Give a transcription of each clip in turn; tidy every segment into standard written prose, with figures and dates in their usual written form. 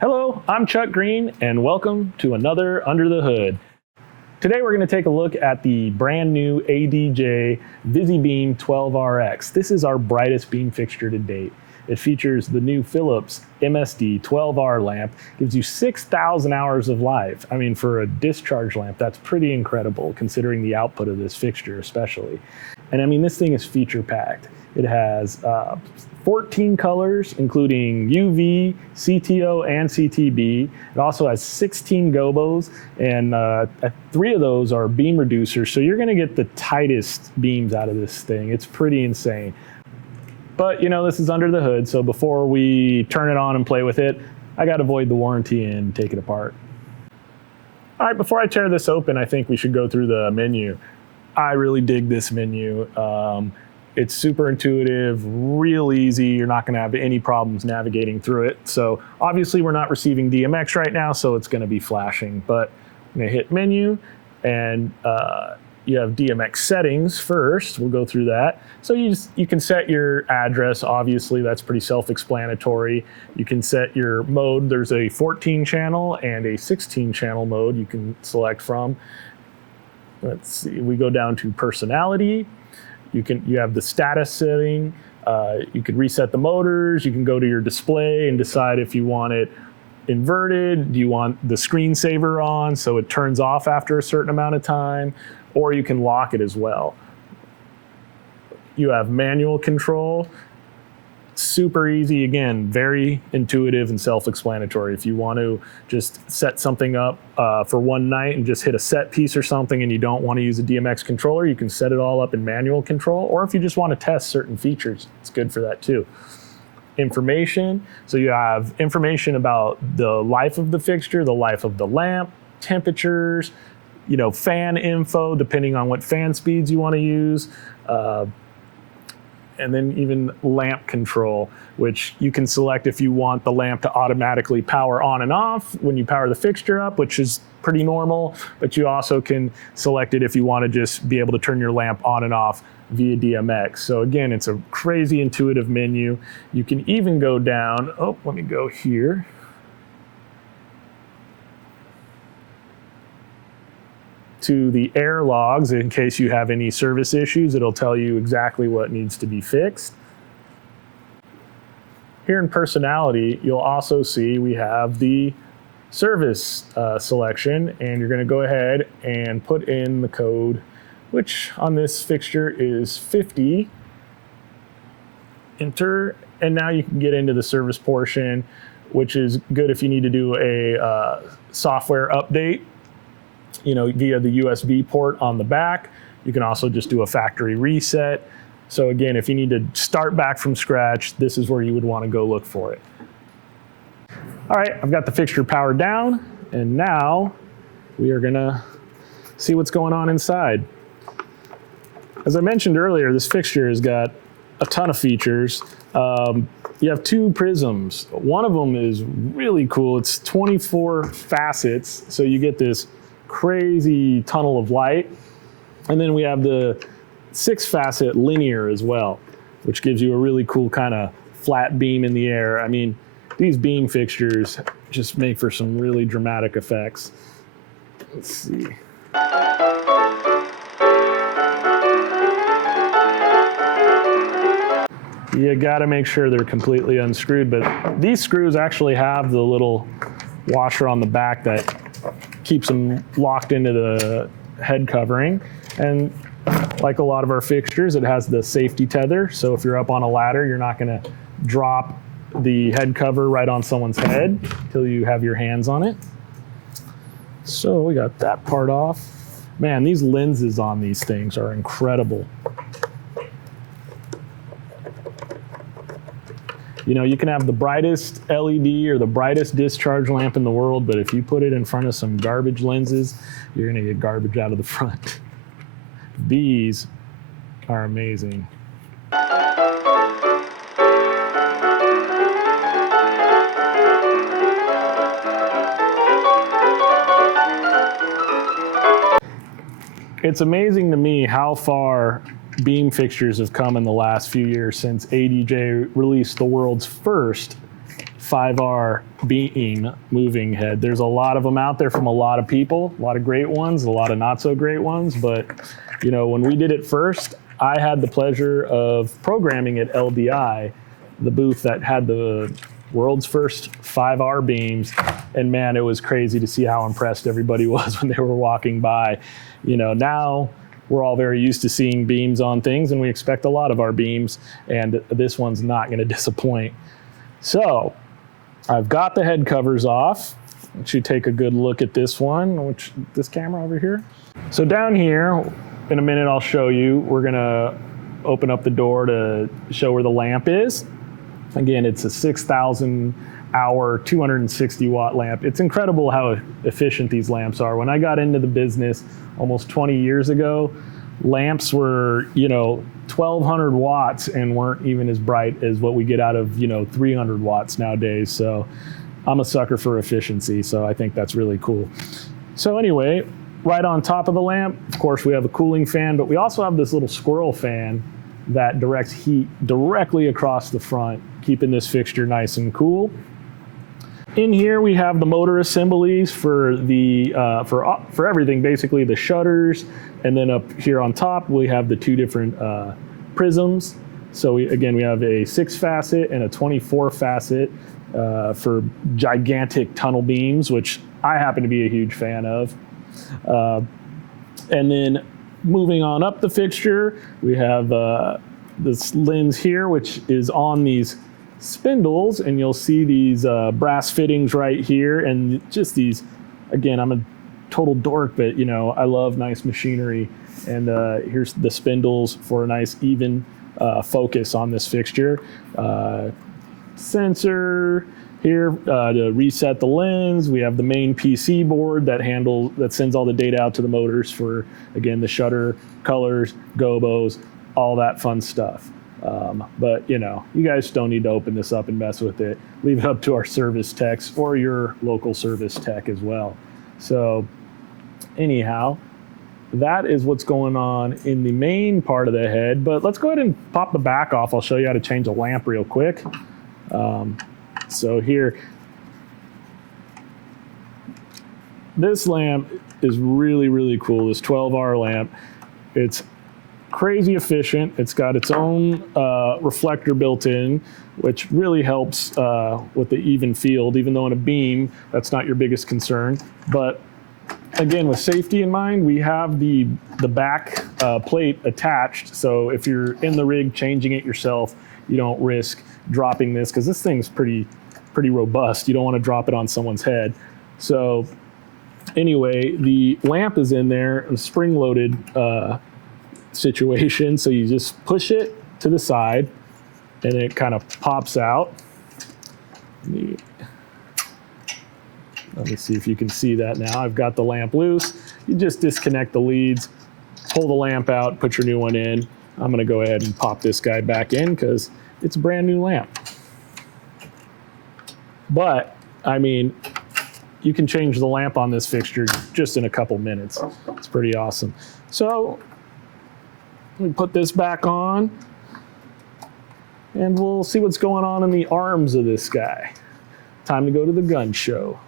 Hello, I'm Chuck Green, and welcome to another Under the Hood. Today we're going to take a look at the brand new ADJ Vizi Beam 12RX. This is our brightest beam fixture to date. It features the new Philips MSD 12R lamp, gives you 6,000 hours of life. I mean, for a discharge lamp, that's pretty incredible considering the output of this fixture especially. And I mean, this thing is feature packed. It has 14 colors, including UV, CTO, and CTB. It also has 16 gobos, and 3 of those are beam reducers, so you're gonna get the tightest beams out of this thing. It's pretty insane. But you know, this is under the hood, so before we turn it on and play with it, I gotta void the warranty and take it apart. All right, before I tear this open, I think we should go through the menu. I really dig this menu. It's super intuitive, real easy. You're not gonna have any problems navigating through it. So obviously we're not receiving DMX right now, so it's gonna be flashing, but I'm gonna hit menu and you have DMX settings first. We'll go through that. So you can set your address, obviously that's pretty self-explanatory. You can set your mode. There's a 14 channel and a 16 channel mode you can select from. Let's see, we go down to personality. You have the status setting. You can reset the motors. You can go to your display and decide if you want it inverted. Do you want the screensaver on so it turns off after a certain amount of time? Or you can lock it as well. You have manual control. Super easy, again, very intuitive and self-explanatory. If you want to just set something up for one night and just hit a set piece or something and you don't want to use a DMX controller, you can set it all up in manual control. Or if you just want to test certain features, it's good for that too. Information, so you have information about the life of the fixture, the life of the lamp, temperatures, you know, fan info, depending on what fan speeds you want to use. And then even lamp control, which you can select if you want the lamp to automatically power on and off when you power the fixture up, which is pretty normal, but you also can select it if you want to just be able to turn your lamp on and off via DMX. So again, it's a crazy intuitive menu. You can even go down, oh, let me go here. To the air logs in case you have any service issues. It'll tell you exactly what needs to be fixed. Here in personality, you'll also see we have the service selection, and you're going to go ahead and put in the code, which on this fixture is 50. Enter, and now you can get into the service portion, which is good if you need to do a software update, you know, via the USB port on the back. You can also just do a factory reset. So again, if you need to start back from scratch, this is where you would want to go look for it. All right, I've got the fixture powered down, and now we are gonna see what's going on inside. As I mentioned earlier, this fixture has got a ton of features. You have 2 prisms. One of them is really cool. It's 24 facets, so you get this crazy tunnel of light. And then we have the 6-facet linear as well, which gives you a really cool kind of flat beam in the air. I mean, these beam fixtures just make for some really dramatic effects. Let's see. You gotta make sure they're completely unscrewed, but these screws actually have the little washer on the back that keeps them locked into the head covering. And like a lot of our fixtures, it has the safety tether. So if you're up on a ladder, you're not gonna drop the head cover right on someone's head until you have your hands on it. So we got that part off. Man, these lenses on these things are incredible. You know, you can have the brightest LED or the brightest discharge lamp in the world, but if you put it in front of some garbage lenses, you're gonna get garbage out of the front. These are amazing. It's amazing to me how far beam fixtures have come in the last few years since ADJ released the world's first 5R beam moving head. There's a lot of them out there from a lot of people, a lot of great ones, a lot of not so great ones, but you know, when we did it first, I had the pleasure of programming at LDI, the booth that had the world's first 5R beams, and man, it was crazy to see how impressed everybody was when they were walking by. You know, now we're all very used to seeing beams on things, and we expect a lot of our beams, and this one's not going to disappoint. So I've got the head covers off. Let you take a good look at this one, this camera over here. So down here, in a minute I'll show you, we're gonna open up the door to show where the lamp is. Again, it's a 6,000 hour, 260 watt lamp. It's incredible how efficient these lamps are. When I got into the business almost 20 years ago, lamps were, you know, 1,200 watts and weren't even as bright as what we get out of, you know, 300 watts nowadays. So I'm a sucker for efficiency, so I think that's really cool. So anyway, right on top of the lamp, of course, we have a cooling fan, but we also have this little squirrel fan that directs heat directly across the front, keeping this fixture nice and cool. In here, we have the motor assemblies for the for everything, basically the shutters, and then up here on top, we have the two different prisms. So we have a 6-facet and a 24-facet for gigantic tunnel beams, which I happen to be a huge fan of. And then moving on up the fixture, we have this lens here, which is on these spindles, and you'll see these brass fittings right here, and just these, again, I'm a total dork, but you know, I love nice machinery, and here's the spindles for a nice even focus on this fixture. Sensor here to reset the lens. We have the main PC board that sends all the data out to the motors for, again, the shutter, colors, gobos, all that fun stuff. But you know, you guys don't need to open this up and mess with it. Leave it up to our service techs or your local service tech as well. So anyhow, that is what's going on in the main part of the head, but let's go ahead and pop the back off. I'll show you how to change a lamp real quick. So here, this lamp is really, really cool, this 12R lamp. It's crazy efficient. It's got its own reflector built in, which really helps with the even field, even though in a beam, that's not your biggest concern. But again, with safety in mind, we have the back plate attached. So if you're in the rig changing it yourself, you don't risk dropping this, because this thing's pretty robust. You don't want to drop it on someone's head. So anyway, the lamp is in there, a spring-loaded situation. So you just push it to the side, and it kind of pops out. Let me see if you can see that now. I've got the lamp loose. You just disconnect the leads, pull the lamp out, put your new one in. I'm gonna go ahead and pop this guy back in because it's a brand new lamp. But, I mean, you can change the lamp on this fixture just in a couple minutes. It's pretty awesome. So, let me put this back on, and we'll see what's going on in the arms of this guy. Time to go to the gun show.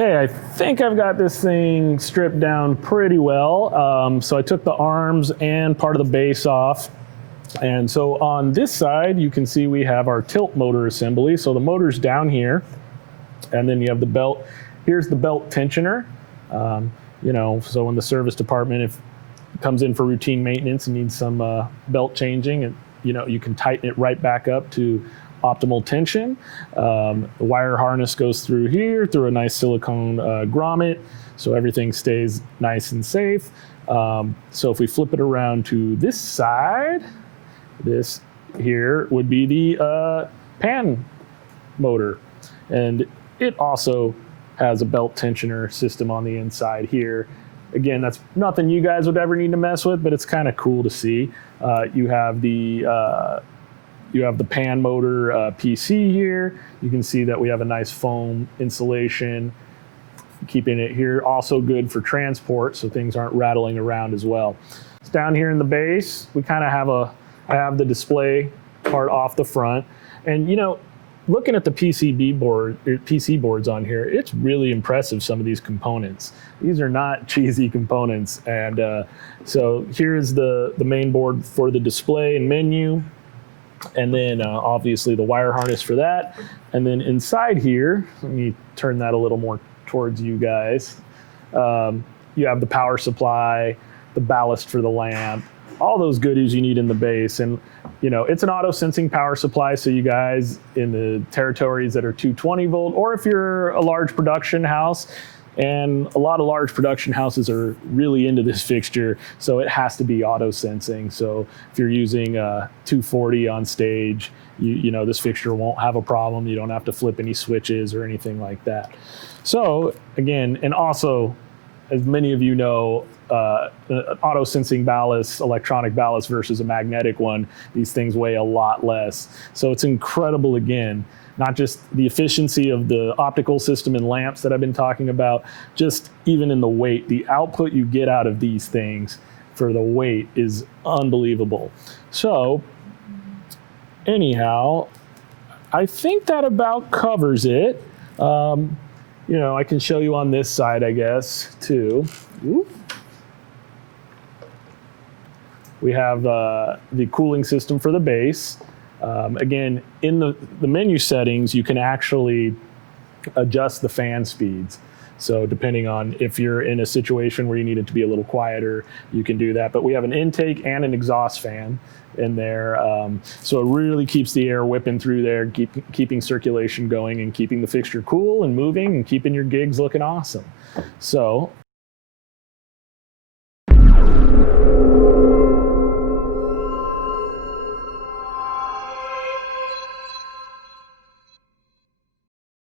Okay, I think I've got this thing stripped down pretty well. So I took the arms and part of the base off. And so on this side, you can see we have our tilt motor assembly. So the motor's down here, and then you have the belt. Here's the belt tensioner. You know, so when the service department comes in for routine maintenance and needs some belt changing, and you know, you can tighten it right back up to optimal tension. The wire harness goes through here through a nice silicone grommet, so everything stays nice and safe. So if we flip it around to this side, this here would be the pan motor, and it also has a belt tensioner system on the inside here. Again, that's nothing you guys would ever need to mess with, but it's kind of cool to see. You have the pan motor PC here. You can see that we have a nice foam insulation keeping it here. Also good for transport, so things aren't rattling around as well. It's down here in the base. We kind of have I have the display part off the front, and you know, looking at the PC boards on here, it's really impressive, some of these components. These are not cheesy components. And so here's the main board for the display and menu. And then obviously the wire harness for that. And then inside here, let me turn that a little more towards you guys. You have the power supply, the ballast for the lamp, all those goodies you need in the base. And you know, it's an auto sensing power supply, so you guys in the territories that are 220 volt, or if you're a large production house, and a lot of large production houses are really into this fixture, so it has to be auto sensing. So if you're using 240 on stage, you know, this fixture won't have a problem. You don't have to flip any switches or anything like that. So again, and also, as many of you know, auto sensing ballast, electronic ballast versus a magnetic one, these things weigh a lot less. So it's incredible, again, not just the efficiency of the optical system and lamps that I've been talking about, just even in the weight, the output you get out of these things for the weight is unbelievable. So anyhow, I think that about covers it. You know, I can show you on this side, I guess, too. Ooh. We have the cooling system for the base. Again, in the menu settings, you can actually adjust the fan speeds. So depending on if you're in a situation where you need it to be a little quieter, you can do that. But we have an intake and an exhaust fan in there. So it really keeps the air whipping through there, keeping circulation going and keeping the fixture cool and moving and keeping your gigs looking awesome. So